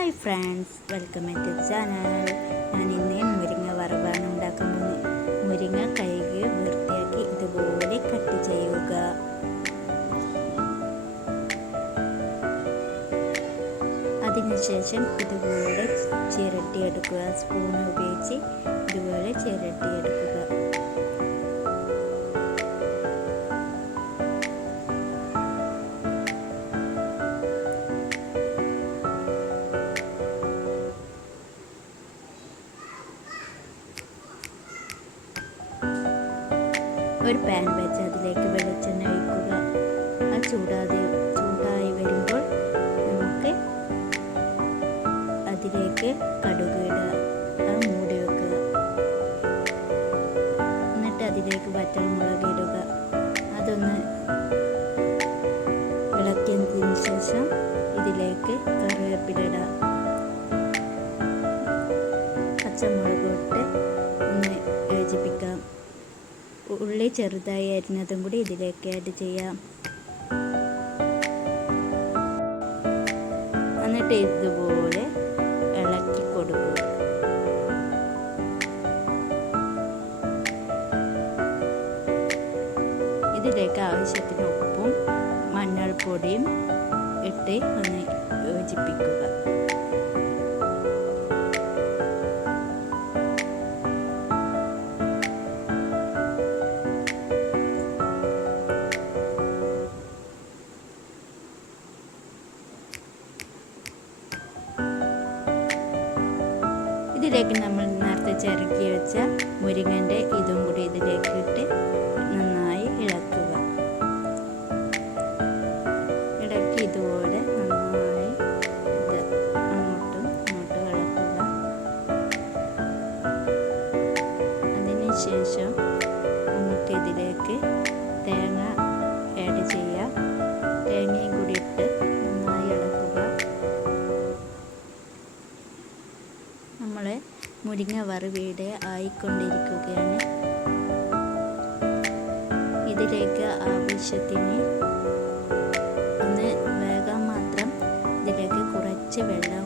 Hi friends, welcome to channel. ഞാൻ ഇന്ന് മുരിങ്ങ വറവാണ് ഉണ്ടാക്കാൻ പോകുന്നത്. മുരിങ്ങ കഴുകി വൃത്തിയാക്കി ഇതുപോലെ കട്ട് ചെയ്യുക. അതിനുശേഷം ഇതുപോലെ ചിരട്ടിയെടുക്കുക. സ്പൂൺ ഉപയോഗിച്ച് ഇതുപോലെ ചിരട്ടിയെടുക്കുക. ഒരു പാൻ വെച്ച് അതിലേക്ക് വെളിച്ചെണ്ണ ഒഴിക്കുക. അത് ചൂടായി വരുമ്പോൾ നമുക്ക് അതിലേക്ക് കടുക് ഇടുക. അത് മൂടി വെക്കുക. എന്നിട്ട് അതിലേക്ക് വറ്റൽമുളക് ഇടുക. അതൊന്ന് ഇളക്കിയതിന് ശേഷം ഇതിലേക്ക് കറിവേപ്പില ഇടുക. പച്ചമുളക് ഇട്ട് ഒന്ന് യോജിപ്പിക്കാം. ഉള്ളി ചെറുതായി അരിഞ്ഞതും കൂടി ഇതിലേക്ക് ആഡ് ചെയ്യാം. എന്നിട്ട് ഇതുപോലെ ഇളക്കി കൊടുക്കുക. ഇതിലേക്ക് ആവശ്യത്തിന് ഉപ്പും മഞ്ഞൾപ്പൊടിയും ഇട്ട് ഒന്ന് യോജിപ്പിക്കുക. ഇതിലേക്ക് നമ്മൾ നേരത്തെ ചിരക്കി വെച്ച മുരിങ്ങൻ്റെ ഇതും കൂടി ഇതിലേക്ക് ഇട്ട് നന്നായി ഇളക്കുക. ഇളക്കി ഇതുപോലെ നന്നായി അങ്ങോട്ടും ഇളക്കുക. അതിനുശേഷം നമുക്ക് ഇതിലേക്ക് തേങ്ങ ആഡ് ചെയ്യാം. തേങ്ങയും കൂടി ഇട്ട് നന്നായി ഇളക്കുക. നമ്മളെ മുരിങ്ങ വറവീടെ ആയിക്കൊണ്ടിരിക്കുകയാണ്. ഇതിലേക്ക് ആവശ്യത്തിന് ഒന്ന് വേഗം മാത്രം ഇതിലേക്ക് കുറച്ച് വെള്ളം